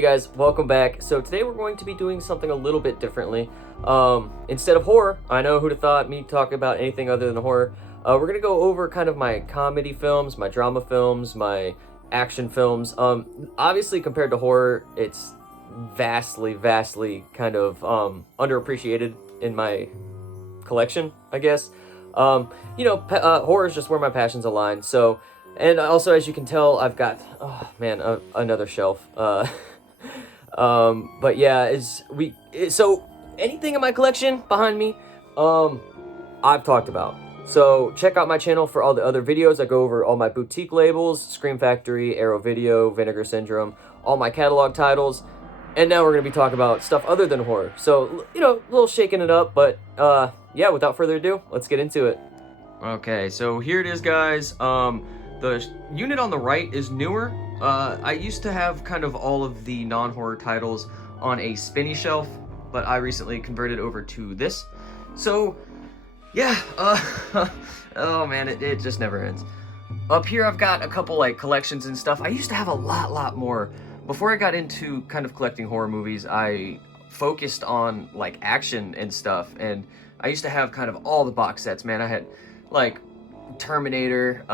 Hey guys, welcome back. So today we're going to be doing something a little bit differently. Instead of horror, I know who'd have thought me talking about anything other than horror. We're gonna go over kind of my comedy films, my drama films, my action films. Obviously compared to horror, it's vastly kind of underappreciated in my collection, I guess. Horror is just where my passions align. So, and also as you can tell, I've got another shelf. But yeah, so anything in my collection behind me, I've talked about. So check out my channel for all the other videos. I go over all my boutique labels, Scream Factory, Arrow Video, Vinegar Syndrome, all my catalog titles. And now we're going to be talking about stuff other than horror. So, a little shaking it up, but yeah, without further ado, let's get into it. Okay, so here it is, guys. The unit on the right is newer. I used to have kind of all of the non-horror titles on a spinny shelf, but I recently converted over to this. So, yeah, oh man, it just never ends. Up here I've got a couple like collections and stuff. I used to have a lot more. Before I got into kind of collecting horror movies, I focused on like action and stuff, and I used to have kind of all the box sets, man. I had like Terminator,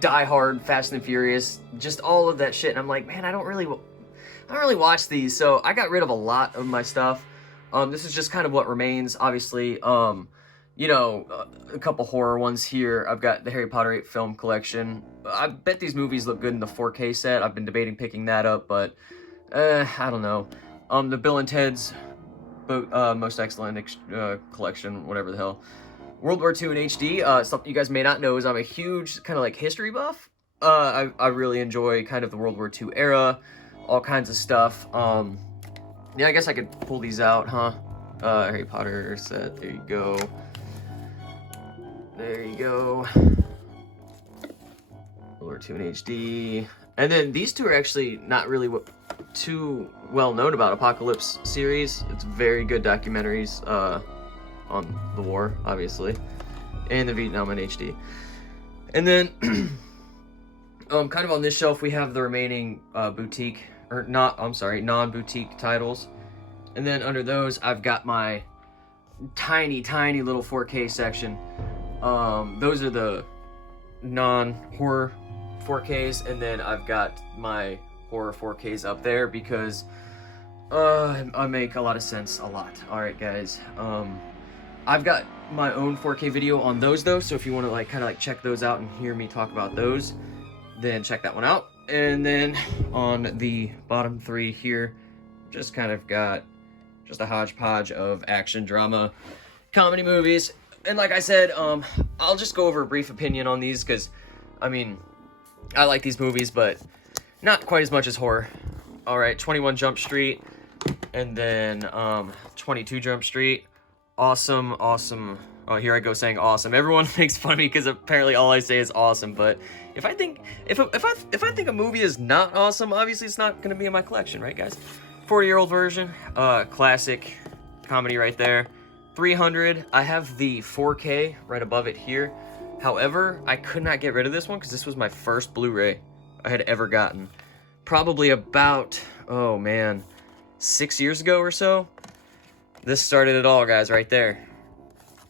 Die Hard, Fast and Furious, just all of that shit, and I'm like, man, I don't really watch these, so I got rid of a lot of my stuff. This is just kind of what remains, obviously. A couple horror ones here. I've got the Harry Potter 8 film collection. I bet these movies look good in the 4K set. I've been debating picking that up, but I don't know. The Bill and Ted's Most Excellent collection, whatever the hell. World War II in HD. Something you guys may not know is I'm a huge kind of like history buff. I really enjoy kind of the World War II era, all kinds of stuff. Yeah, I guess I could pull these out, huh? Harry Potter set. There you go. There you go. World War II in HD. And then these two are actually not really too well known about. Apocalypse series. It's very good documentaries on the war, obviously. And the Vietnam in HD. And then kind of on this shelf we have the remaining non-boutique titles. And then under those I've got my tiny little 4K section. Those are the non-horror 4Ks, and then I've got my horror 4Ks up there because I make a lot of sense a lot. Alright guys, I've got my own 4K video on those though, so if you want to like kind of like check those out and hear me talk about those, then check that one out. And then on the bottom three here, just kind of got just a hodgepodge of action, drama, comedy movies. And like I said, I'll just go over a brief opinion on these because, I mean, I like these movies, but not quite as much as horror. All right, 21 Jump Street, and then 22 Jump Street. Awesome. Oh, here I go saying awesome. Everyone makes fun of me because apparently all I say is awesome. But if I think a movie is not awesome, obviously it's not gonna be in my collection, right, guys? 40-year-old version, classic comedy right there. 300, I have the 4K right above it here. However, I could not get rid of this one because this was my first Blu-ray I had ever gotten. Probably about, 6 years ago or so. This started it all, guys, right there.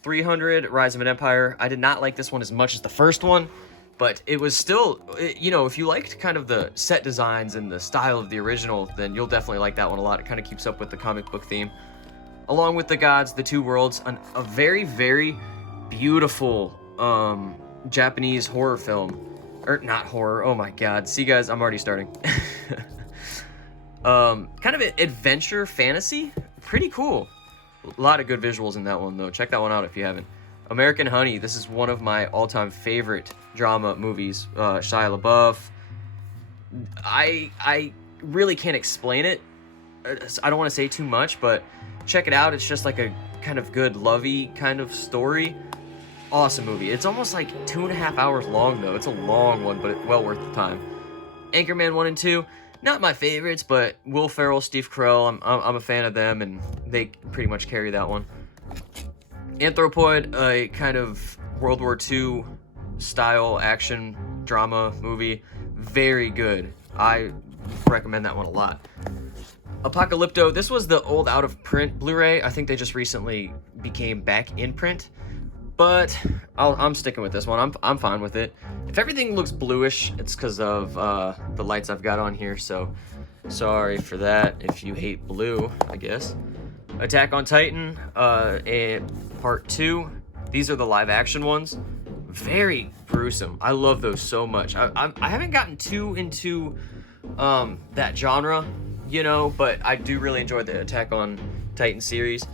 300, Rise of an Empire. I did not like this one as much as the first one, but it was still, if you liked kind of the set designs and the style of the original, then you'll definitely like that one a lot. It kind of keeps up with the comic book theme. Along with The Gods, The Two Worlds, a very beautiful Japanese horror film. Or not horror, oh my god. See guys, I'm already starting. Kind of an adventure fantasy. Pretty cool. A lot of good visuals in that one though. Check that one out if you haven't. American Honey, this is one of my all-time favorite drama movies. Shia LaBeouf. I really can't explain it. I don't want to say too much, but check it out. It's just like a kind of good, lovey kind of story. Awesome movie. It's almost like 2.5 hours long, though. It's a long one, but it's well worth the time. Anchorman 1 and 2, not my favorites, but Will Ferrell, Steve Carell, I'm a fan of them, and they pretty much carry that one. Anthropoid, a kind of World War II style action drama movie. Very good. I recommend that one a lot. Apocalypto, this was the old out-of-print Blu-ray. I think they just recently became back in print. But I'm sticking with this one. I'm fine with it. If everything looks bluish, it's because of the lights I've got on here, so sorry for that if you hate blue, I guess. Attack on Titan, Part 2. These are the live-action ones. Very gruesome. I love those so much. I haven't gotten too into that genre, you know, but I do really enjoy the Attack on Titan series.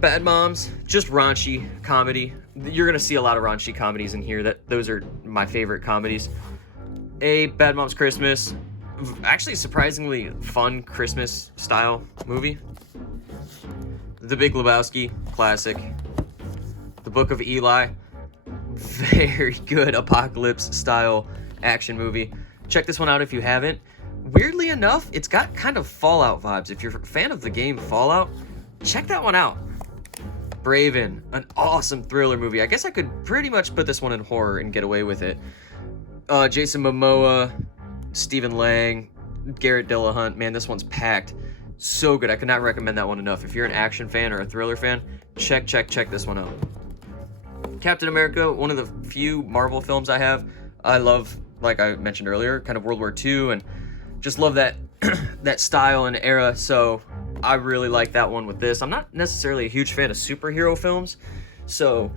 Bad Moms, just raunchy comedy. You're gonna see a lot of raunchy comedies in here. Those are my favorite comedies. Bad Moms Christmas, actually surprisingly fun Christmas style movie. The Big Lebowski, classic. The Book of Eli, very good apocalypse style action movie. Check this one out if you haven't. Weirdly enough, it's got kind of Fallout vibes. If you're a fan of the game Fallout, check that one out. Braven, an awesome thriller movie. I guess I could pretty much put this one in horror and get away with it. Jason Momoa, Stephen Lang, Garrett Dillahunt. Man, this one's packed. So good. I could not recommend that one enough. If you're an action fan or a thriller fan, check this one out. Captain America, one of the few Marvel films I have. I love, like I mentioned earlier, kind of World War II, and just love that that style and era, so I really like that one with this. I'm not necessarily a huge fan of superhero films, so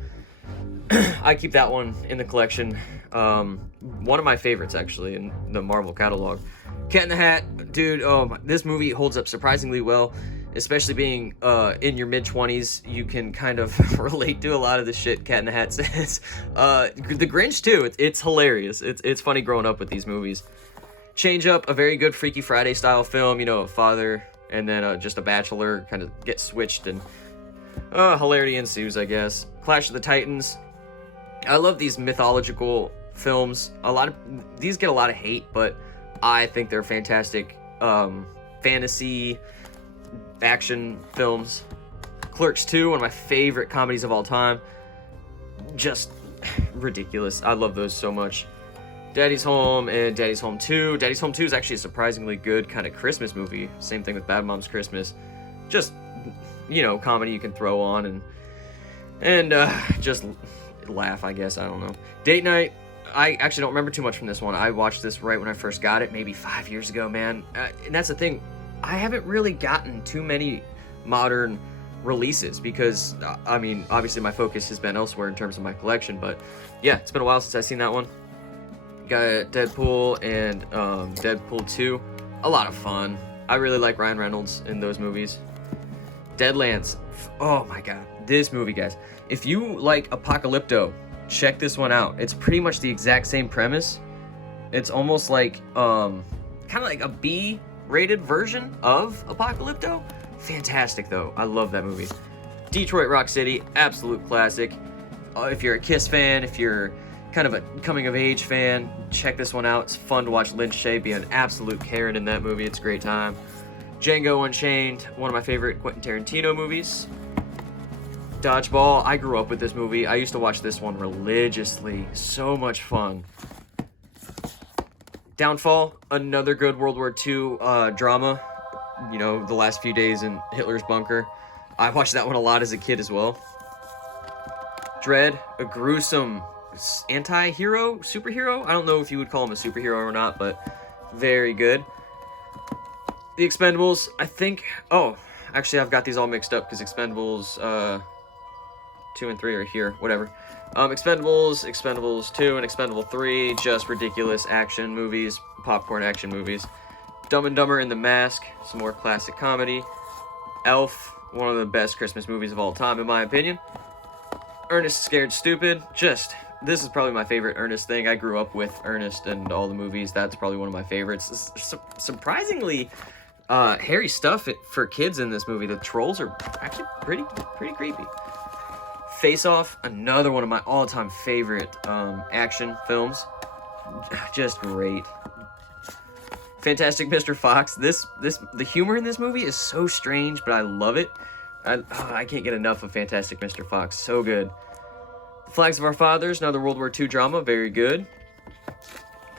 I keep that one in the collection. One of my favorites, actually, in the Marvel catalog. Cat in the Hat, dude, this movie holds up surprisingly well, especially being in your mid-20s. You can kind of relate to a lot of the shit Cat in the Hat says. The Grinch, too, it's hilarious. It's funny growing up with these movies. Change Up, a very good Freaky Friday style film, you know, a father and then just a bachelor kind of get switched, and hilarity ensues, I guess. Clash of the Titans. I love these mythological films. These get a lot of hate, but I think they're fantastic fantasy action films. Clerks 2, one of my favorite comedies of all time. Just ridiculous. I love those so much. Daddy's Home and Daddy's Home 2. Daddy's Home 2 is actually a surprisingly good kind of Christmas movie. Same thing with Bad Moms Christmas. Just, you know, comedy you can throw on and just laugh, I guess. I don't know. Date Night. I actually don't remember too much from this one. I watched this right when I first got it, maybe 5 years ago, man. And that's the thing. I haven't really gotten too many modern releases because, I mean, obviously my focus has been elsewhere in terms of my collection. But yeah, it's been a while since I've seen that one. Got Deadpool and Deadpool 2. A lot of fun. I really like Ryan Reynolds in those movies. Deadlands. Oh my god. This movie, guys. If you like Apocalypto, check this one out. It's pretty much the exact same premise. It's almost like, kind of like a B-rated version of Apocalypto. Fantastic, though. I love that movie. Detroit Rock City. Absolute classic. If you're a Kiss fan, if you're kind of a coming-of-age fan, check this one out. It's fun to watch Lynn Shay be an absolute Karen in that movie. It's a great time. Django Unchained, one of my favorite Quentin Tarantino movies. Dodgeball, I grew up with this movie. I used to watch this one religiously. So much fun. Downfall, another good World War II drama. You know, the last few days in Hitler's bunker. I watched that one a lot as a kid as well. Dread, a gruesome anti-hero, superhero. I don't know if you would call him a superhero or not, but very good. The Expendables, I think. Oh, actually, I've got these all mixed up because Expendables 2 and 3 are here. Whatever. Expendables 2, and Expendable 3, just ridiculous action movies, popcorn action movies. Dumb and Dumber and The Mask, some more classic comedy. Elf, one of the best Christmas movies of all time, in my opinion. Ernest Scared Stupid, this is probably my favorite Ernest thing. I grew up with Ernest and all the movies. That's probably one of my favorites. Surprisingly hairy stuff for kids in this movie. The trolls are actually pretty creepy. Face Off, another one of my all-time favorite action films. Just great. Fantastic Mr. Fox. The humor in this movie is so strange, but I love it. I can't get enough of Fantastic Mr. Fox. So good. Flags of Our Fathers, another World War II drama, very good.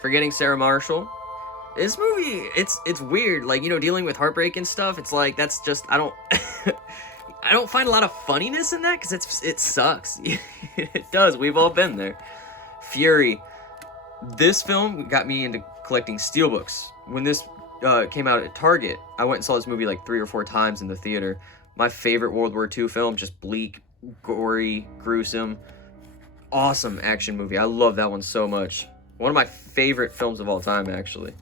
Forgetting Sarah Marshall, This movie, it's weird. Like, dealing with heartbreak and stuff. It's like that's just I don't I don't find a lot of funniness in that because it sucks. It does. We've all been there. Fury. This film got me into collecting steelbooks. When this came out at Target, I went and saw this movie like 3 or 4 times in the theater. My favorite World War II film, just bleak, gory, gruesome, awesome action movie. I love that one so much. One of my favorite films of all time, actually.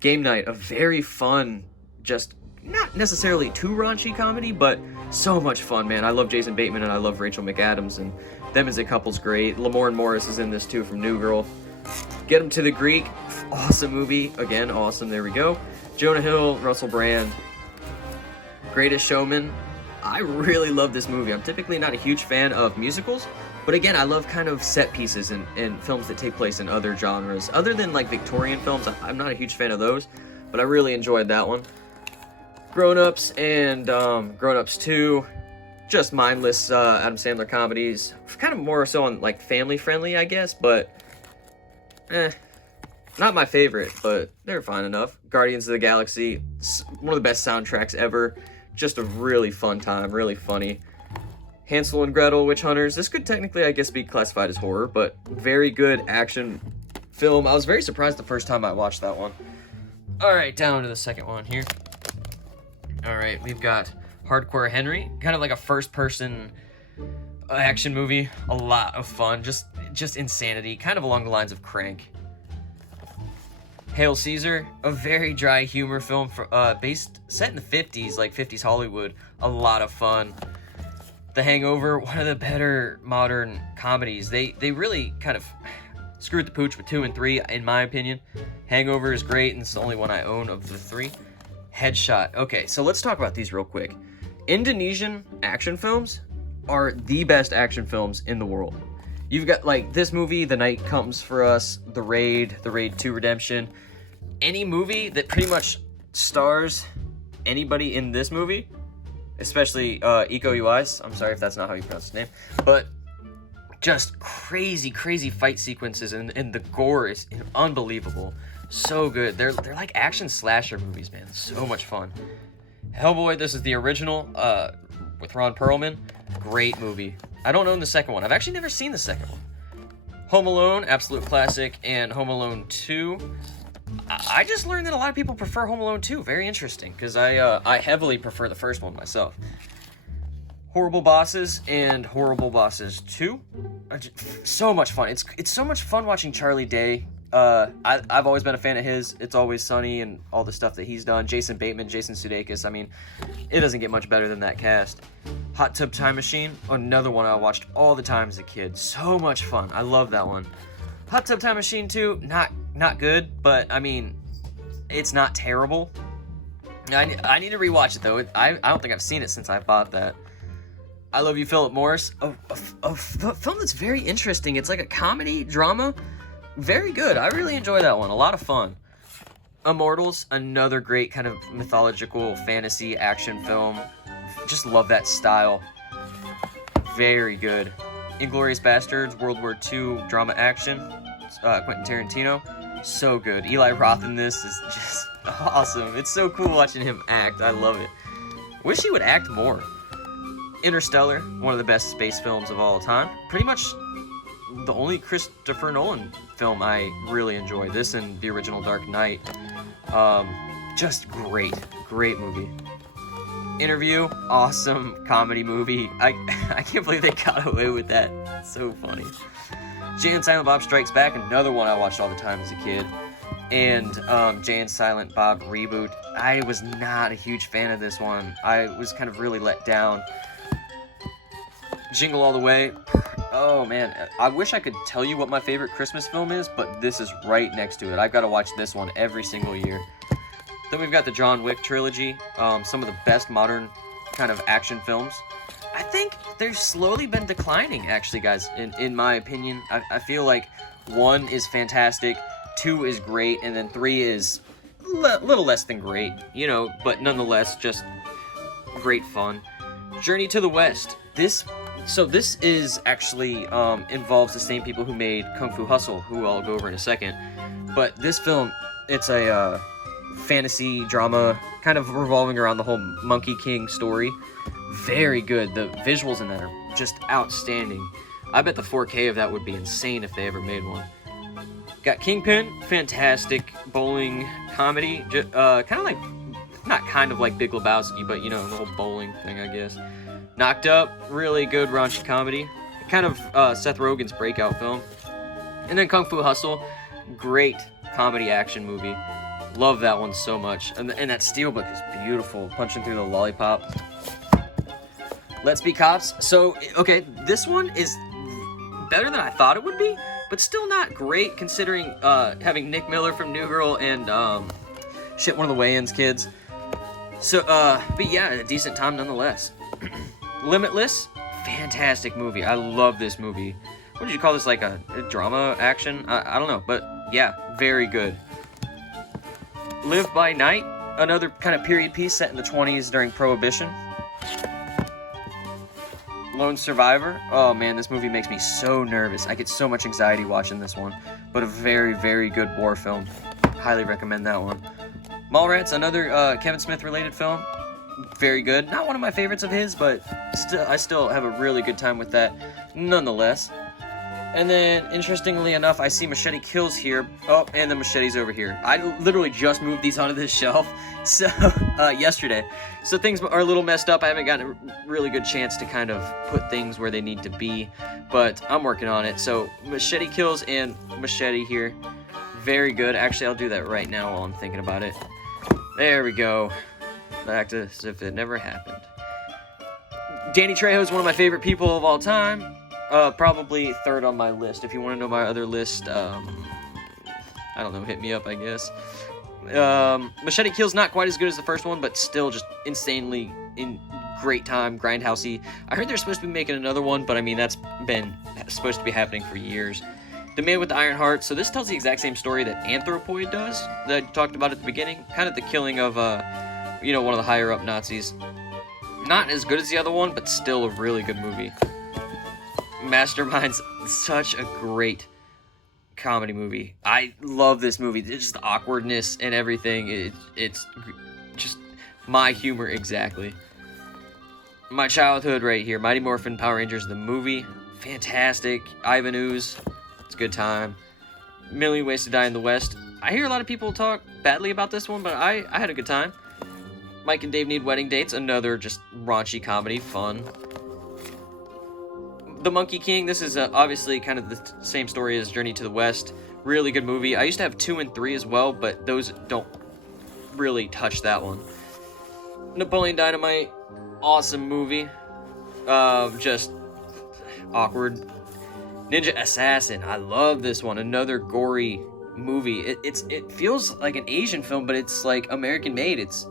Game Night, a very fun, just not necessarily too raunchy comedy, but so much fun, man. I love Jason Bateman and I love Rachel McAdams, and them as a couple's great. Lamorne Morris is in this too from New Girl. Get Him to the Greek, awesome movie. Again, awesome, there we go. Jonah Hill, Russell Brand. Greatest Showman. I really love this movie. I'm typically not a huge fan of musicals, but again, I love kind of set pieces and films that take place in other genres. Other than like Victorian films, I'm not a huge fan of those, but I really enjoyed that one. Grown Ups and Grown Ups 2. Just mindless Adam Sandler comedies. Kind of more so on like family friendly, I guess, but not my favorite, but they're fine enough. Guardians of the Galaxy, one of the best soundtracks ever. Just a really fun time, really funny. Hansel and Gretel, Witch Hunters. This could technically, I guess, be classified as horror, but very good action film. I was very surprised the first time I watched that one. All right, down to the second one here. All right, we've got Hardcore Henry, kind of like a first-person action movie. A lot of fun, just insanity, kind of along the lines of Crank. Hail Caesar, a very dry humor film set in the 50s, like 50s Hollywood. A lot of fun. The Hangover, one of the better modern comedies. They really kind of screwed the pooch with 2 and 3, in my opinion. Hangover is great, and it's the only one I own of the 3. Headshot. Okay, so let's talk about these real quick. Indonesian action films are the best action films in the world. You've got like this movie, The Night Comes for Us, The Raid 2 Redemption. Any movie that pretty much stars anybody in this movie, especially Iko Uwais, I'm sorry if that's not how you pronounce his name, but just crazy fight sequences, and the gore is unbelievable. So good. They're like action slasher movies, man. So much fun. Hellboy, this is the original with Ron Perlman. Great movie. I don't own the second one. I've actually never seen the second one. Home Alone, absolute classic, and Home Alone 2. I just learned that a lot of people prefer Home Alone 2. Very interesting, because I heavily prefer the first one myself. Horrible Bosses and Horrible Bosses 2. So much fun. It's so much fun watching Charlie Day. I've always been a fan of his. It's Always Sunny and all the stuff that he's done. Jason Bateman, Jason Sudeikis. I mean, it doesn't get much better than that cast. Hot Tub Time Machine, another one I watched all the time as a kid. So much fun. I love that one. Hot Tub Time Machine 2, not good, but I mean, it's not terrible. I need to rewatch it though. I don't think I've seen it since I bought that. I Love You, Philip Morris, a film that's very interesting. It's like a comedy drama. Very good. I really enjoy that one. A lot of fun. Immortals, another great kind of mythological fantasy action film. Just love that style. Very good. Inglourious Bastards, World War II drama action. Quentin Tarantino. So good. Eli Roth in this is just awesome. It's so cool watching him act. I love it. Wish he would act more. Interstellar, one of the best space films of all time. Pretty much the only Christopher Nolan film I really enjoy. This and the original Dark Knight. Just great movie. Interview, awesome comedy movie. I can't believe they got away with that. It's so funny. Jay and Silent Bob Strikes Back, another one I watched all the time as a kid. And Jay and Silent Bob Reboot. I was not a huge fan of this one. I was kind of really let down. Jingle All the Way. Oh man, I wish I could tell you what my favorite Christmas film is, but this is right next to it. I've got to watch this one every single year. Then we've got the John Wick trilogy, some of the best modern kind of action films. I think they've slowly been declining, actually, guys, in my opinion. I feel like 1 is fantastic, 2 is great, and then 3 is a little less than great, but nonetheless, just great fun. Journey to the West. This is actually involves the same people who made Kung Fu Hustle, who I'll go over in a second. But this film, It's a fantasy drama, kind of revolving around the whole Monkey King story. Very good. The visuals in that are just outstanding. I bet the 4K of that would be insane if they ever made one. Got Kingpin, fantastic bowling comedy. Kind of like, not kind of like Big Lebowski, but you know, the whole bowling thing, I guess. Knocked Up, really good raunchy comedy. Kind of Seth Rogen's breakout film. And then Kung Fu Hustle, great comedy action movie. Love that one so much. And that steelbook is beautiful, punching through the lollipop. Let's Be Cops. So, okay, this one is better than I thought it would be, but still not great considering having Nick Miller from New Girl and one of the Wayans kids. So, but yeah, a decent time nonetheless. Limitless, fantastic movie. I love this movie. What did you call this, like a drama action? I don't know, but yeah, very good. Live by Night, another kind of period piece set in the 20s during Prohibition. Lone Survivor, oh man, this movie makes me so nervous. I get so much anxiety watching this one, but a very, very good war film. Highly recommend that one. Mallrats, another Kevin Smith related film. Very good. Not one of my favorites of his, but I still have a really good time with that nonetheless. And then, interestingly enough, I see Machete Kills here. Oh, and the machete's over here. I literally just moved these onto this shelf yesterday. So things are a little messed up. I haven't gotten a really good chance to kind of put things where they need to be, but I'm working on it. So Machete Kills and Machete here. Very good. Actually, I'll do that right now while I'm thinking about it. There we go. Back to as if it never happened. Danny Trejo is one of my favorite people of all time. Probably third on my list. If you want to know my other list, I don't know, hit me up, I guess. Machete Kills not quite as good as the first one, but still just insanely in great time, grindhousey. I heard they're supposed to be making another one, but I mean, that's been supposed to be happening for years. The Man with the Iron Heart. So this tells the exact same story that Anthropoid does, that I talked about at the beginning. Kind of the killing of, one of the higher up Nazis. Not as good as the other one, but still a really good movie. Mastermind's such a great comedy movie. I love this movie. It's just the awkwardness and everything. It's just my humor exactly. My childhood right here. Mighty Morphin Power Rangers, the movie. Fantastic. Ivan Ooze. It's a good time. Million Ways to Die in the West. I hear a lot of people talk badly about this one, but I had a good time. Mike and Dave Need Wedding Dates. Another just raunchy comedy. Fun. The Monkey King, this is obviously kind of the same story as Journey to the West. Really good movie. I used to have 2 and 3 as well, but those don't really touch that one. Napoleon Dynamite, awesome movie. Just awkward. Ninja Assassin, I love this one. Another gory movie. It feels like an Asian film, but it's like American made. It's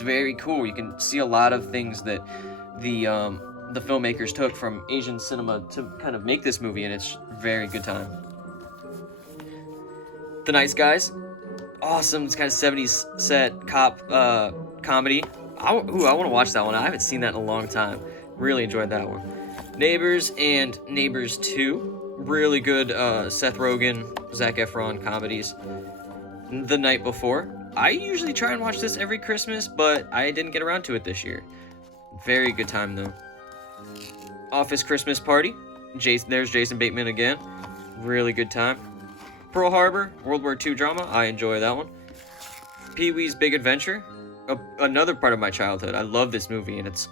very cool. You can see a lot of things that the filmmakers took from Asian cinema to kind of make this movie, and it's very good time. The Nice Guys, awesome. It's kind of 70s set cop comedy. I want to watch that one. I haven't seen that in a long time. Really enjoyed that one. Neighbors and Neighbors 2, really good Seth Rogen, Zac Efron comedies. The Night Before, I usually try and watch this every Christmas, but I didn't get around to it this year. Very good time though. Office Christmas Party. There's Jason Bateman again. Really good time. Pearl Harbor, World War II drama. I enjoy that one. Pee-wee's Big Adventure. Another part of my childhood. I love this movie, and it's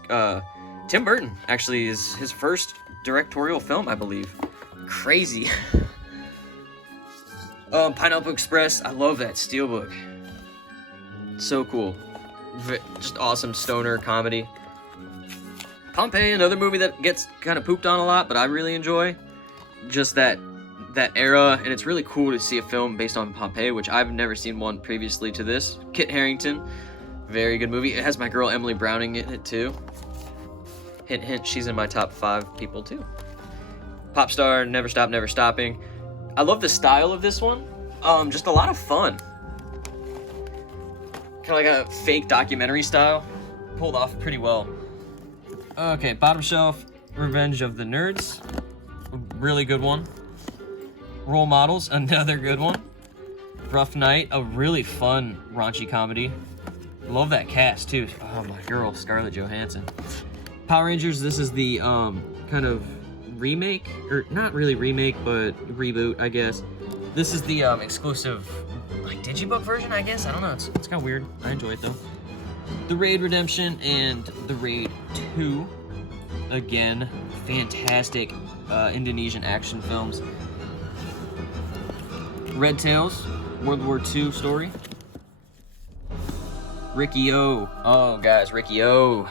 Tim Burton actually is his first directorial film, I believe. Crazy. Pineapple Express. I love that steelbook. So cool. Just awesome stoner comedy. Pompeii, another movie that gets kind of pooped on a lot, but I really enjoy. Just that era, and it's really cool to see a film based on Pompeii, which I've never seen one previously to this. Kit Harington, very good movie. It has my girl Emily Browning in it too. Hint, hint, she's in my top 5 people too. Popstar, Never Stop, Never Stopping. I love the style of this one. Just a lot of fun. Kind of like a fake documentary style. Pulled off pretty well. Okay, bottom shelf, Revenge of the Nerds. Really good one. Role Models, another good one. Rough Night, a really fun raunchy comedy. Love that cast too. Oh, my girl, Scarlett Johansson. Power Rangers, this is the kind of remake, or not really remake, but reboot, I guess. This is the exclusive, like, digibook version, I guess. I don't know. It's kind of weird. I enjoy it though. The Raid Redemption and The Raid 2. Again, fantastic Indonesian action films. Red Tails, World War II story. Ricky-O. Oh, guys, Ricky-O.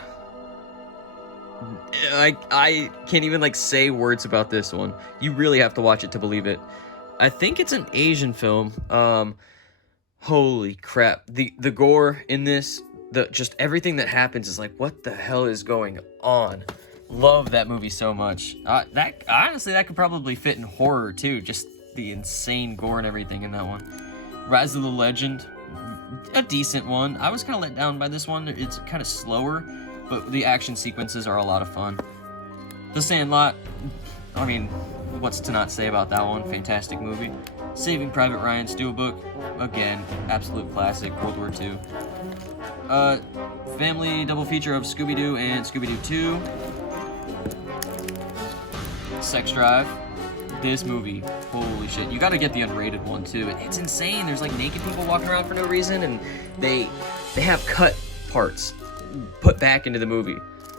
I can't even, like, say words about this one. You really have to watch it to believe it. I think it's an Asian film. Holy crap. The gore in this, just everything that happens is like, what the hell is going on? Love that movie so much. Honestly, that could probably fit in horror, too. Just the insane gore and everything in that one. Rise of the Legend. A decent one. I was kind of let down by this one. It's kind of slower, but the action sequences are a lot of fun. The Sandlot, I mean, what's to not say about that one? Fantastic movie. Saving Private Ryan Steelbook, again, absolute classic, World War II. Family double feature of Scooby-Doo and Scooby-Doo 2. Sex Drive. This movie, holy shit, you gotta get the unrated one too. It's insane. There's like naked people walking around for no reason, and they have cut parts put back into the movie,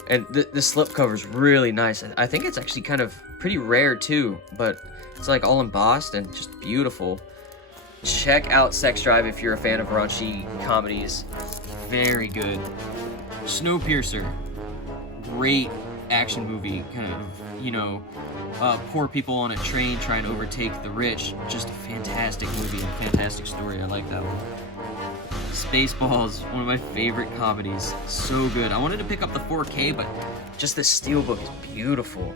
and the slipcover's really nice. I think it's actually kind of pretty rare too, but it's like all embossed and just beautiful. Check out Sex Drive if you're a fan of raunchy comedies. Very good. Snowpiercer, great action movie, kind of, you know, poor people on a train trying to overtake the rich. Just a fantastic movie and fantastic story. I like that one. Spaceballs, one of my favorite comedies. So good. I wanted to pick up the 4K, but just the Steelbook is beautiful.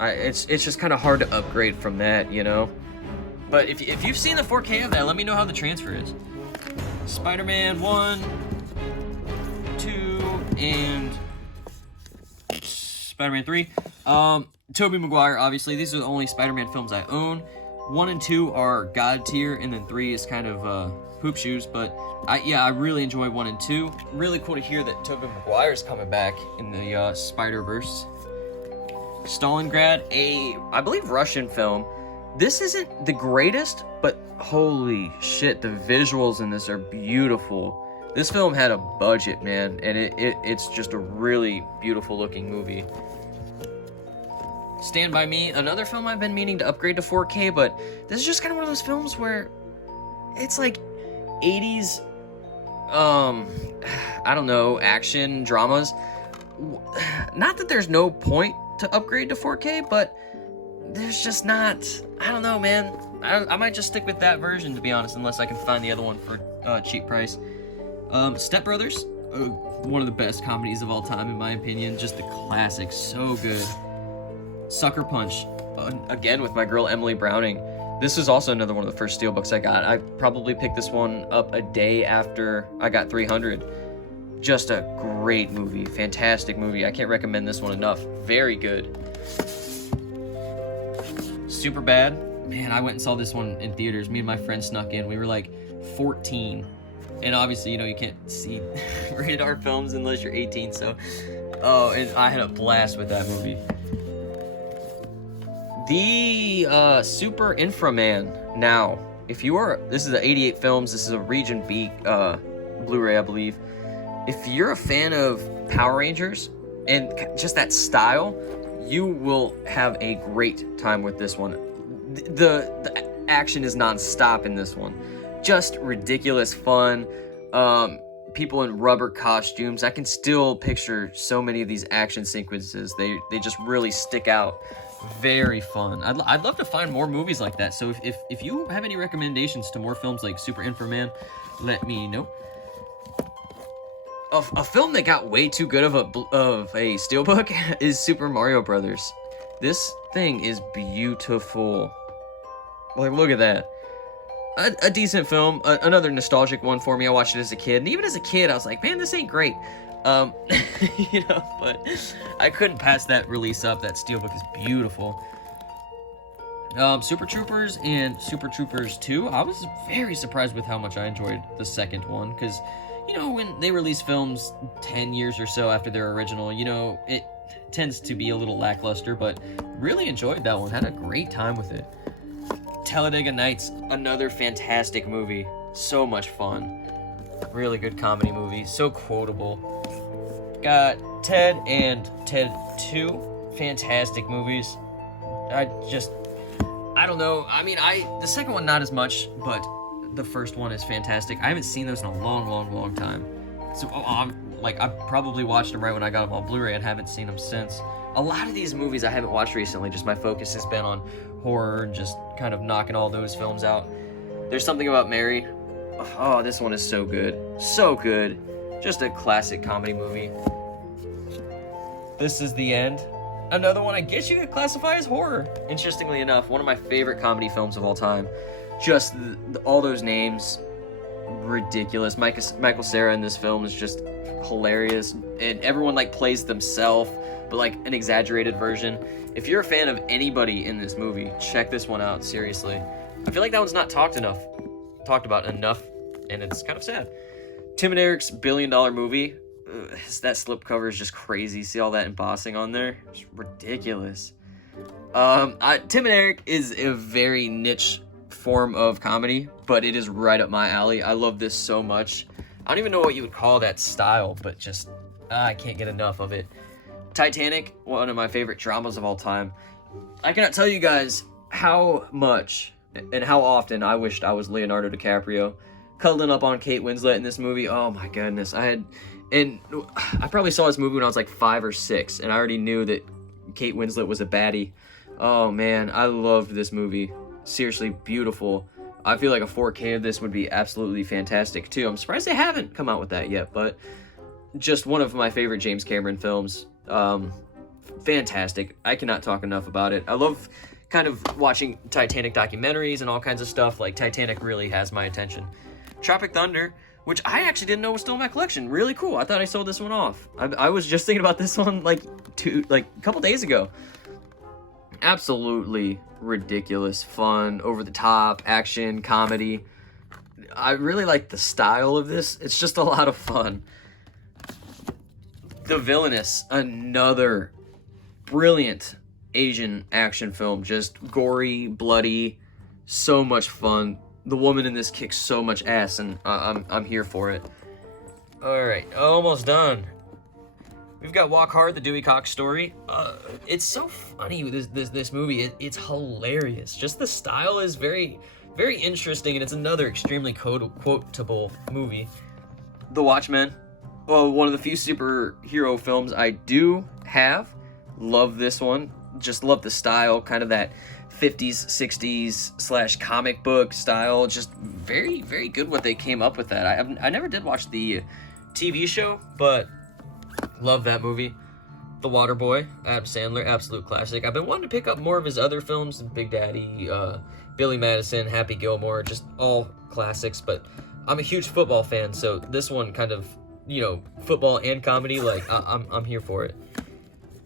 It's just kind of hard to upgrade from that, you know? But if you've seen the 4K of that, let me know how the transfer is. Spider-Man 1, 2, and Spider-Man 3. Tobey Maguire, obviously. These are the only Spider-Man films I own. 1 and 2 are God tier, and then 3 is kind of poop shoes. But I really enjoy 1 and 2. Really cool to hear that Tobey Maguire's coming back in the Spider-Verse. Stalingrad, I believe Russian film. This isn't the greatest, but holy shit, the visuals in this are beautiful. This film had a budget, man, and it's just a really beautiful looking movie. Stand By Me, another film I've been meaning to upgrade to 4K, but this is just kind of one of those films where it's like 80s, I don't know, action dramas. Not that there's no point to upgrade to 4K, but there's just not, I don't know, man. I might just stick with that version, to be honest, unless I can find the other one for a cheap price. Step Brothers, one of the best comedies of all time, in my opinion. Just a classic, so good. Sucker Punch, again with my girl Emily Browning. This is also another one of the first steelbooks I got. I probably picked this one up a day after I got 300. Just a great movie, fantastic movie. I can't recommend this one enough. Very good. Superbad, man, I went and saw this one in theaters. Me and my friend snuck in. We were like 14. And obviously, you know, you can't see rated R films unless you're 18, so... Oh, and I had a blast with that movie. The Super Inframan. Now, if you are... This is a 88 Films. This is a Region B Blu-ray, I believe. If you're a fan of Power Rangers and just that style, you will have a great time with this one. The action is non-stop in this one. Just ridiculous fun. People in rubber costumes. I can still picture so many of these action sequences. They just really stick out. Very fun. I'd love to find more movies like that. So if you have any recommendations to more films like Super Inframan, let me know. A film that got way too good of a steelbook is Super Mario Brothers. This thing is beautiful. Like, look at that. A decent film, another nostalgic one for me. I watched it as a kid, and even as a kid, I was like, man, this ain't great. You know, but I couldn't pass that release up. That steelbook is beautiful. Super Troopers and Super Troopers 2. I was very surprised with how much I enjoyed the second one, because, you know, when they release films 10 years or so after their original, you know, it tends to be a little lackluster, but really enjoyed that one. Had a great time with it. Talladega Nights, another fantastic movie. So much fun. Really good comedy movie. So quotable. Got Ted and Ted 2. Fantastic movies. I don't know. I mean, the second one not as much, but the first one is fantastic. I haven't seen those in a long time. So I probably watched them right when I got them on Blu-ray and haven't seen them since. A lot of these movies I haven't watched recently. Just my focus has been on horror and just kind of knocking all those films out. There's Something About Mary. Oh, this one is so good. So good. Just a classic comedy movie. This Is the End. Another one I guess you could classify as horror. Interestingly enough, one of my favorite comedy films of all time. Just all those names, ridiculous. Michael Cera in this film is just hilarious, and everyone like plays themselves, but like an exaggerated version. If you're a fan of anybody in this movie, check this one out, seriously. I feel like that one's not talked about enough, and it's kind of sad. Tim and Eric's $1 billion movie. That slipcover is just crazy. See all that embossing on there? It's ridiculous. Tim and Eric is a very niche form of comedy, but it is right up my alley. I love this so much. I don't even know what you would call that style, but just I can't get enough of it. Titanic, one of my favorite dramas of all time. I cannot tell you guys how much and how often I wished I was Leonardo DiCaprio, cuddling up on Kate Winslet in this movie. Oh my goodness. I probably saw this movie when I was like 5 or 6, and I already knew that Kate Winslet was a baddie. Oh man, I loved this movie. Seriously beautiful. I feel like a 4K of this would be absolutely fantastic too. I'm surprised they haven't come out with that yet, but just one of my favorite James Cameron films. Fantastic. I cannot talk enough about it. I love kind of watching Titanic documentaries and all kinds of stuff. Like, Titanic really has my attention. Tropic Thunder, which I actually didn't know was still in my collection. Really cool. I thought I sold this one off. I was just thinking about this one like a couple days ago. Absolutely ridiculous, fun, over the top, action, comedy. I really like the style of this. It's just a lot of fun. The Villainous, another brilliant Asian action film. Just gory, bloody, so much fun. The woman in this kicks so much ass, and I'm here for it. All right, almost done. We've got Walk Hard, the Dewey Cox story. It's so funny, this movie. It's hilarious. Just the style is very, very interesting, and it's another extremely quotable movie. The Watchmen. Well, one of the few superhero films I do have. Love this one. Just love the style, kind of that 50s, 60s / comic book style. Just very, very good what they came up with that. I never did watch the TV show, but love that movie. The Waterboy, Adam Sandler, absolute classic. I've been wanting to pick up more of his other films, Big Daddy, Billy Madison, Happy Gilmore, just all classics, but I'm a huge football fan, so this one kind of, football and comedy, like, I'm here for it.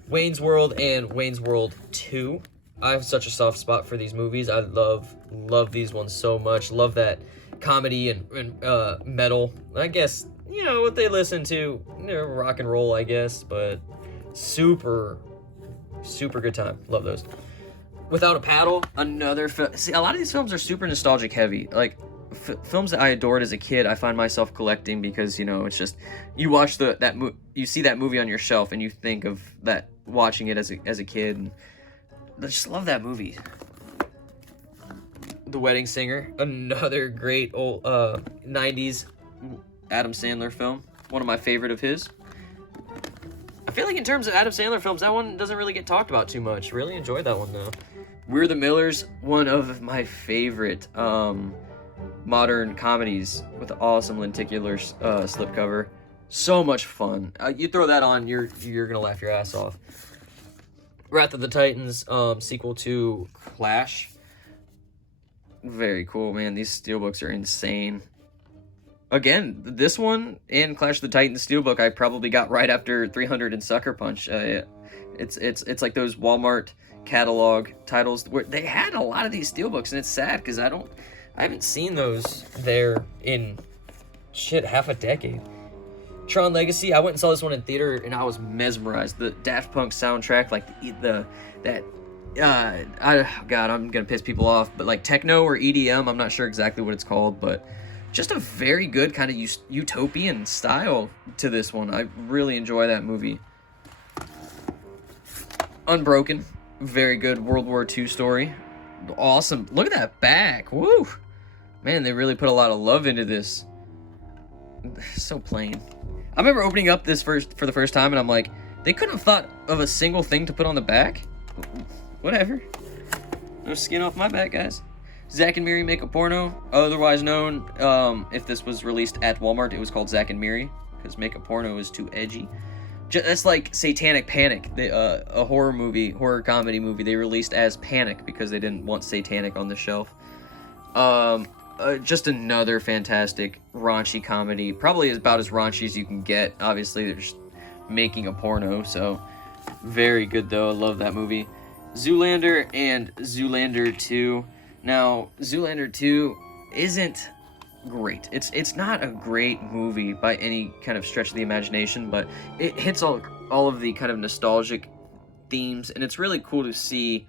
Wayne's World and Wayne's World 2. I have such a soft spot for these movies. I love these ones so much. Love that comedy and metal. I guess, what they listen to, rock and roll, I guess, but super, super good time. Love those. Without a Paddle, another see, a lot of these films are super nostalgic heavy. Like, films that I adored as a kid, I find myself collecting because, it's just, you watch you see that movie on your shelf and you think of that, watching it as a kid, and I just love that movie. The Wedding Singer, another great old 90s Adam Sandler film. One of my favorite of his. I feel like in terms of Adam Sandler films, that one doesn't really get talked about too much. Really enjoyed that one though. We're the Millers, one of my favorite modern comedies with awesome lenticular slipcover. So much fun. You throw that on, you're gonna laugh your ass off. Wrath of the Titans, sequel to Clash. Very cool, man. These steelbooks are insane. again, this one and Clash of the Titans Steelbook I probably got right after 300 and Sucker Punch. It's like those Walmart catalog titles where they had a lot of these Steelbooks, and it's sad because I haven't seen those there in half a decade. Tron Legacy, I went and saw this one in theater and I was mesmerized. The Daft Punk soundtrack, like God, I'm gonna piss people off, but like techno or EDM, I'm not sure exactly what it's called, but just a very good kind of utopian style to this one. I really enjoy that movie. Unbroken, very good World War II story. Awesome. Look at that back. Woo! Man, they really put a lot of love into this. So plain. I remember opening up this for the first time, and I'm like, they couldn't have thought of a single thing to put on the back? Whatever. No skin off my back, guys. Zack and Miri Make a Porno, otherwise known, if this was released at Walmart, it was called Zack and Miri, because Make a Porno is too edgy. That's like Satanic Panic, a horror comedy movie they released as Panic because they didn't want Satanic on the shelf. Just another fantastic raunchy comedy, probably about as raunchy as you can get. Obviously, they're just making a porno, so very good though. I love that movie. Zoolander and Zoolander 2. Now, Zoolander 2 isn't great. It's not a great movie by any kind of stretch of the imagination, but it hits all of the kind of nostalgic themes, and it's really cool to see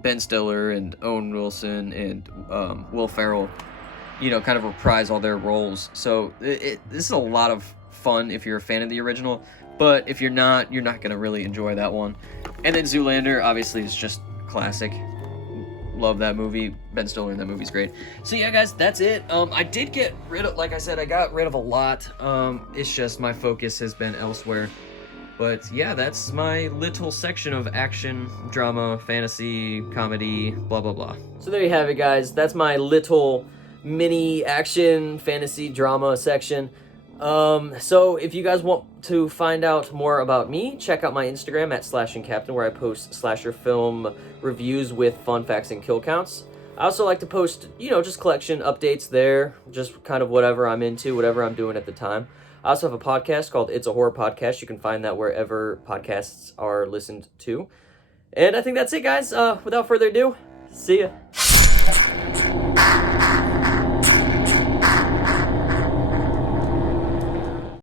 Ben Stiller and Owen Wilson and Will Ferrell, kind of reprise all their roles. So this is a lot of fun if you're a fan of the original, but if you're not gonna really enjoy that one. And then Zoolander, obviously, is just classic. Love that movie. Ben Stiller in that movie's great. So yeah, guys, that's it. I did get rid of, like I said, I got rid of a lot. It's just my focus has been elsewhere. But yeah, that's my little section of action, drama, fantasy, comedy, blah, blah, blah. So there you have it, guys. That's my little mini action, fantasy, drama section. So if you guys want to find out more about me, check out my Instagram at SlashinCaptain, where I post slasher film reviews with fun facts and kill counts. I also like to post, just collection updates there, just kind of whatever I'm into, whatever I'm doing at the time. I also have a podcast called It's a Horror Podcast. You can find that wherever podcasts are listened to. And I think that's it, guys. Without further ado, see ya.